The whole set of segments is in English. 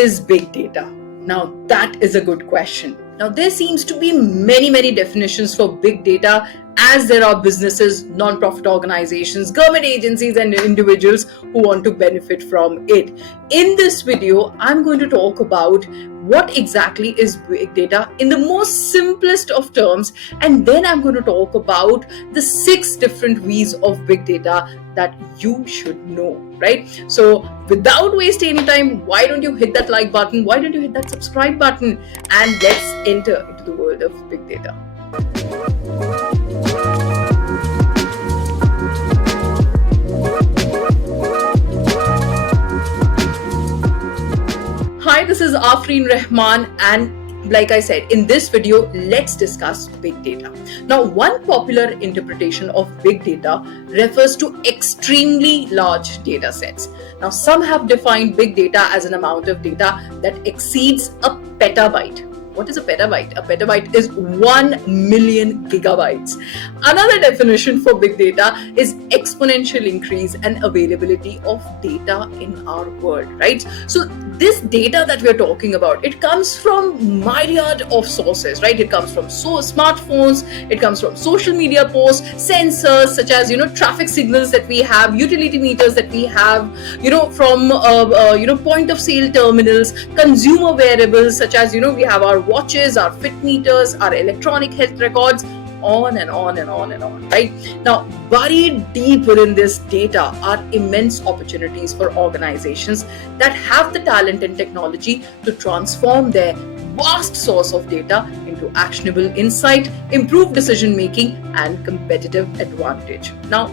is big data? Now, that is a good question. Now, there seems to be many definitions for big data, as there are businesses, non-profit organizations, government agencies, and individuals who want to benefit from it. In this video, I'm going to talk about what exactly is big data in the most simplest of terms, and then I'm going to talk about the 6 different V's of big data that you should know, right? So without wasting any time, why don't you hit that like button? Why don't you hit that subscribe button? And let's enter into the world of big data. Hi, this is Afreen Rahman, and like I said, in this video, let's discuss big data. Now, one popular interpretation of big data refers to extremely large data sets. Now, some have defined big data as an amount of data that exceeds a petabyte. What is a petabyte? A petabyte is 1 million gigabytes. Another definition for big data is exponential increase and availability of data in our world, right? So this data that we're talking about, it comes from myriad of sources, right? It comes from smartphones, it comes from social media posts, sensors such as, traffic signals that we have, utility meters that we have, from, point of sale terminals, consumer wearables such as, we have our watches, our fit meters, our electronic health records, on and on and on and on, right? Now, buried deep within this data are immense opportunities for organizations that have the talent and technology to transform their vast source of data into actionable insight, improved decision making, and competitive advantage. Now,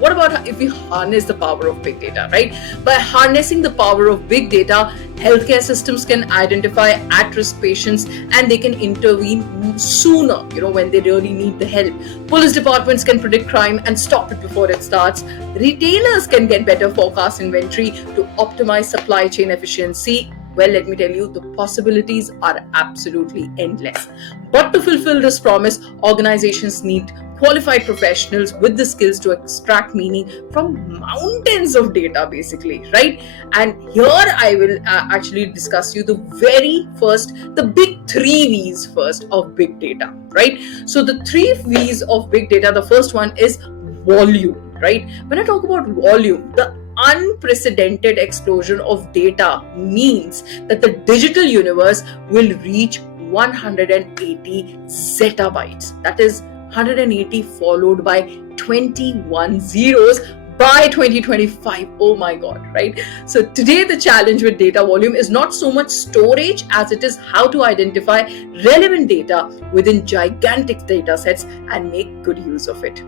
what about if we harness the power of big data, right? By harnessing the power of big data, healthcare systems can identify at-risk patients and they can intervene sooner, when they really need the help. Police departments can predict crime and stop it before it starts. Retailers can get better forecast inventory to optimize supply chain efficiency. Well, let me tell you, the possibilities are absolutely endless. But to fulfill this promise, organizations need qualified professionals with the skills to extract meaning from mountains of data, basically, right? And here I will actually discuss you the big 3 V's first of big data, right? So the 3 V's of big data, the first one is volume, right? When I talk about volume, the unprecedented explosion of data means that the digital universe will reach 180 zettabytes. That is 180 followed by 21 zeros by 2025. Oh my God, right? So today the challenge with data volume is not so much storage as it is how to identify relevant data within gigantic data sets and make good use of it.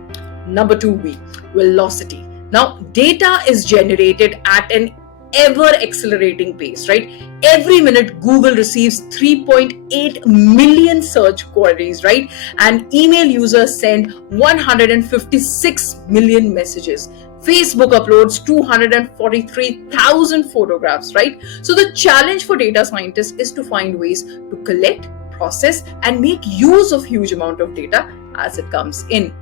Number 2 V, velocity. Now, data is generated at an ever accelerating pace, right? Every minute, Google receives 3.8 million search queries, right? And email users send 156 million messages. Facebook uploads 243,000 photographs, right? So the challenge for data scientists is to find ways to collect, process, and make use of huge amount of data as it comes in.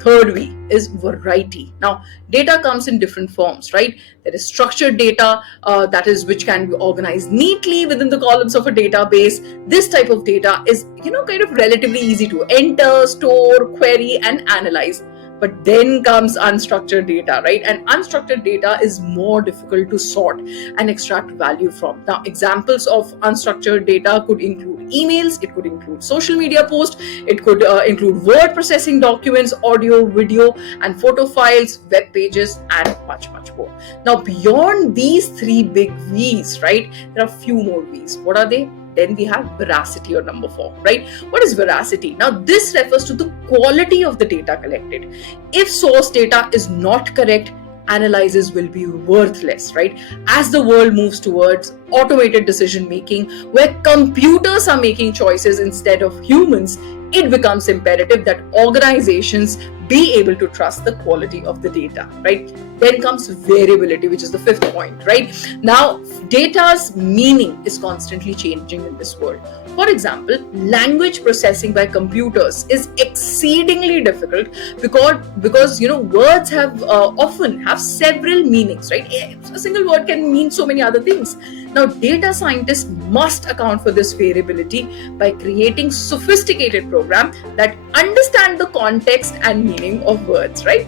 Third V is variety. Now, data comes in different forms, right? There is structured data, that is which can be organized neatly within the columns of a database. This type of data is, kind of relatively easy to enter, store, query, and analyze. But then comes unstructured data, right? And unstructured data is more difficult to sort and extract value from. Now, examples of unstructured data could include emails, it could include social media posts, it could include word processing documents, audio, video, and photo files, web pages, and much more. Now, beyond these 3 big V's, right, there are a few more V's. What are they? Then we have veracity, or number 4, right? What is veracity? Now, this refers to the quality of the data collected. If source data is not correct, analysis will be worthless, right? As the world moves towards automated decision making, where computers are making choices instead of humans, it becomes imperative that organizations be able to trust the quality of the data, right? Then comes variability, which is the fifth point, right? Now, data's meaning is constantly changing in this world. For example, language processing by computers is exceedingly difficult because words have often have several meanings, right? A single word can mean so many other things. Now, data scientists must account for this variability by creating sophisticated programs that understand the context and meaning of words, right?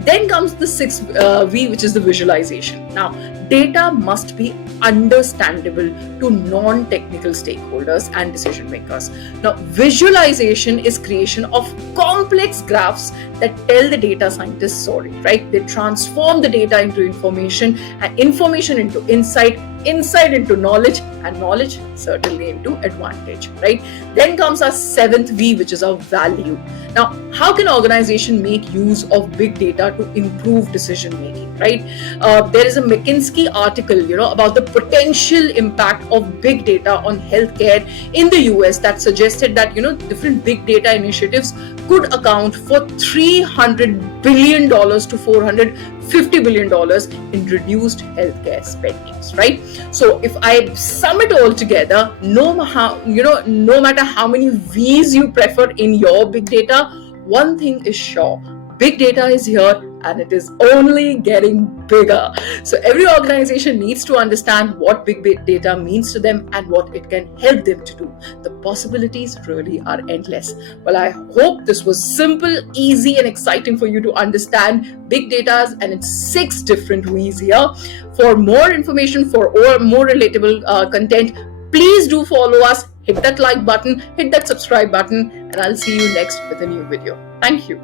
Then comes the sixth V, which is the visualization. Now, data must be understandable to non-technical stakeholders and decision makers. Now, visualization is creation of complex graphs that tell the data scientist story, right? They transform the data into information, and information into insight into knowledge, and knowledge certainly into advantage, right? Then comes our seventh V, which is our value. Now, how can organization make use of big data to improve decision making, right? There is a McKinsey article, about the potential impact of big data on healthcare in the US that suggested that, different big data initiatives could account for $300 billion to $450 billion in reduced healthcare spendings, right? So if I sum it all together, no matter how many V's you prefer in your big data, one thing is sure: big data is here and it is only getting bigger. So every organization needs to understand what big data means to them and what it can help them to do. The possibilities really are endless. Well, I hope this was simple, easy, and exciting for you to understand big data and its 6 different ways here. For more information, for more relatable content, please do follow us. Hit that like button, hit that subscribe button, and I'll see you next with a new video. Thank you.